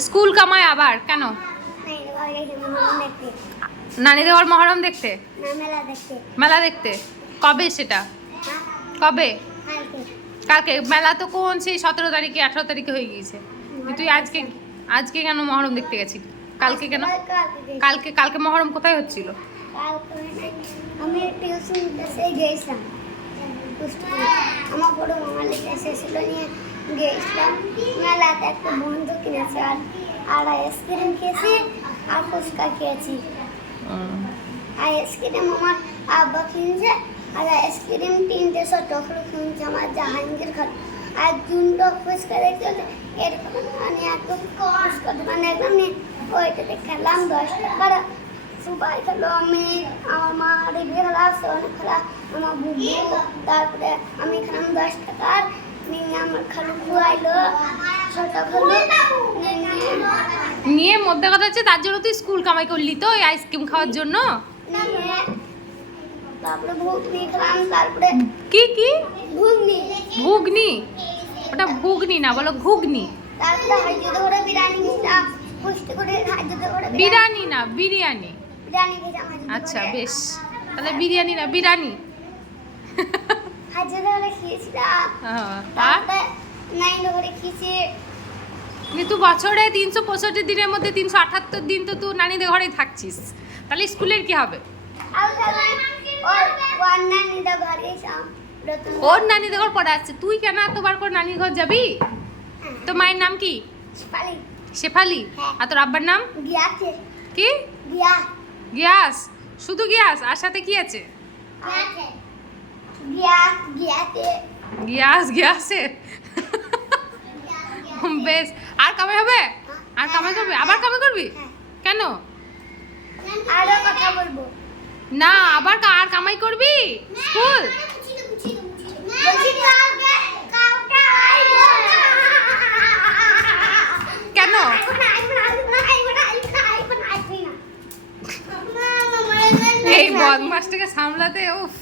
School কামায় আবার কেন? নানি দেওয়ার মহরম দেখতে? মেলা দেখতে। কবে সেটা? কবে? কালকে। মেলা তো কোন সেই 17 তারিখে 18 তারিখে হয়ে গিয়েছে। তুই আজকে আজকে কেন মহরম দেখতে গেছিলি? কালকে কেন? কালকে কালকে মহরম কোথায় হচ্ছিল? আমি টিউশন ক্লাসে গেছিলাম, আমার বড় মামা লেগে এসেছিল, নিয়ে গেছিলাম মেলাতে। একটা বন্ধু কিনেছে আর আইসক্রিম খেয়েছি আর ফুচকা খেয়েছি। আইসক্রিম আমার আব্বা কিনছে আর আইসক্রিম 300 টাকা কিনছে আমার জাহাঙ্গীর খান। আর 2টো ফুচকা দেখতে এরকম মানে একদম ফুচকা দোকানে একদম ওইটাতে খেলাম 10 টাকা। সবাই খেলো, আমি আমার মা রেবি খেলা, সোন খেলা, আমার বুবু, তারপরে আমি খেলাম 10 টাকার। নিয়ে আমার খালু খুয়াইলো, ছোট খালু নিয়ে মধ্যে কথা হচ্ছে তার জন্য তুই স্কুল কামাই করলি তো এই আইসক্রিম খাওয়ার জন্য? তারপরে ঘুগনি খেলাম। তারপরে কি কি? ঘুগনি। ঘুগনি? ওটা ঘুগনি না, বলো ঘুগনি। তারপরে হাজুতে করে বিরিয়ানি খেলাম, পুষ্টি করে হাজুতে করে বিরিয়ানি না, বিরিয়ানি। বিরিয়ানি খেলাম হাজুতে করে। আচ্ছা বেশ, তাহলে বিরিয়ানি না বিরিয়ানি। হাজুতে করে খেয়েছিলাম। আর তারপরে 9 করে খেয়েছি। তুই বছরে 365 দিনের মধ্যে 378 দিন তো তুই নানিদের ঘরেই থাকছিস, তাহলে স্কুলের কি হবে? ওর নানিদের ঘর পড়ে আসছে, তুই কেন এতবার করে নানির ঘর যাবি? তো মায়ের নাম কি? শেফালি। আর তোর আব্বার নাম কি? গিয়াস। শুধু গিয়াস? আর সাথে কি আছে? গিয়াস গিয়াসে। বেশ। আর কামাই হবে? আর কামাই করবি? আবার কামাই করবি? কেন? আরো কথা বলবো না, আবার আর কামাই করবি স্কুল? কেন? এই বদমাসটাকে সামলাতে উফ।